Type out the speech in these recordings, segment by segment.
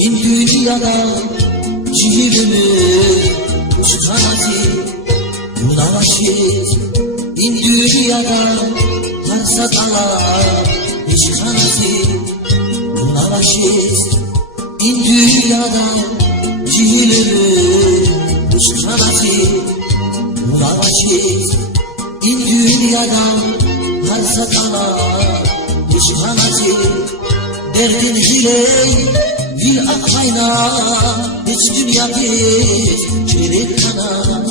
İn dünyada ciğerimi uçtanati Yunavaşiz İn dünyada harsa dala işkanati Yunavaşiz İn dünyada ciğerimi uçtanati Yunavaşiz İn dünyada harsa dala işkanati Derdin hiley bir akmayna hiç dünya bir çeyrek kanaç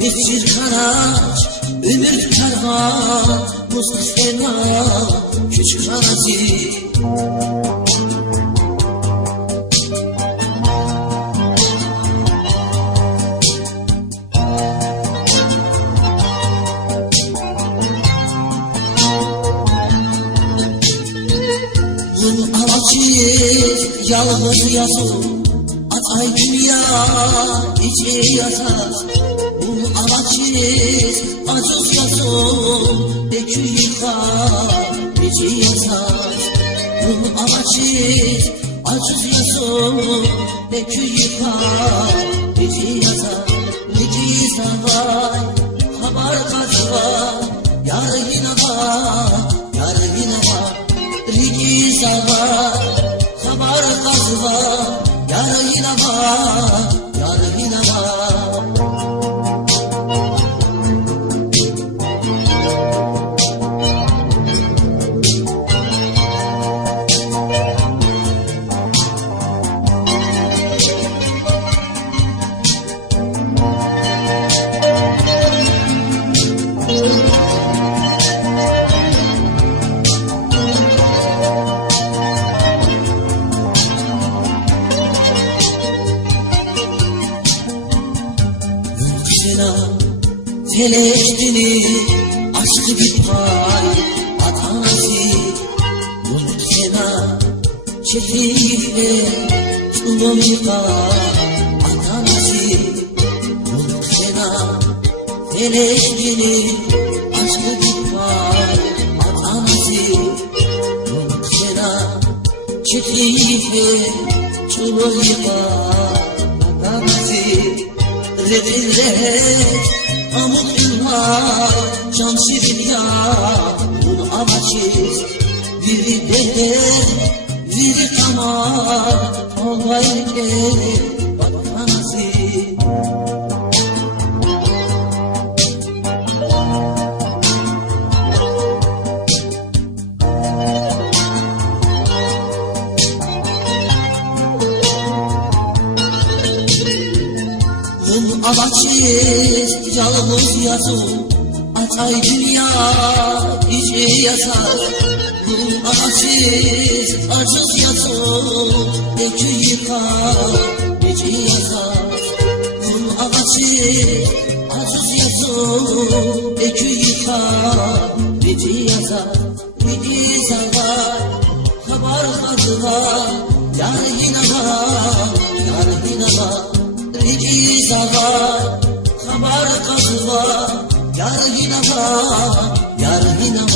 hiç bir kanaç ömür karvan Mustafa küçük kanacı Bunun amaçız yalnız yazın Atay dünya içi yazar Bunun amaçız acız yazın Bekü yıkar içi yazar Bunun amaçız acız yazın Bekü yıkar içi yazar Niki savay haber kaçva Yar yine var yar yine var Rigi sava, khabar qazva, yar hinava, yar hinava. Teleştini aşkı bir pay atanası Unut sena çefiyle çulum yıkar atanası Unut sena teleştini aşkı bir pay atanası Unut sena çefiyle çulum yıkar atanası Redillet Amut ünvar, can şirin ya Bunu amaçız Biri deder, biri kamar Olmayı gelir, bakmanızı Bunun amaçız yalnız yazın Atay dünya içi yazar Bunun amaçız acız yazın Bekü yıkar içi yazar Bunun amaçız acız yazın Bekü yıkar içi yazar Rigi savay haber kadıva Yar yine var yar yine var Rigi savay haber kadıva Yar yine var yar yine var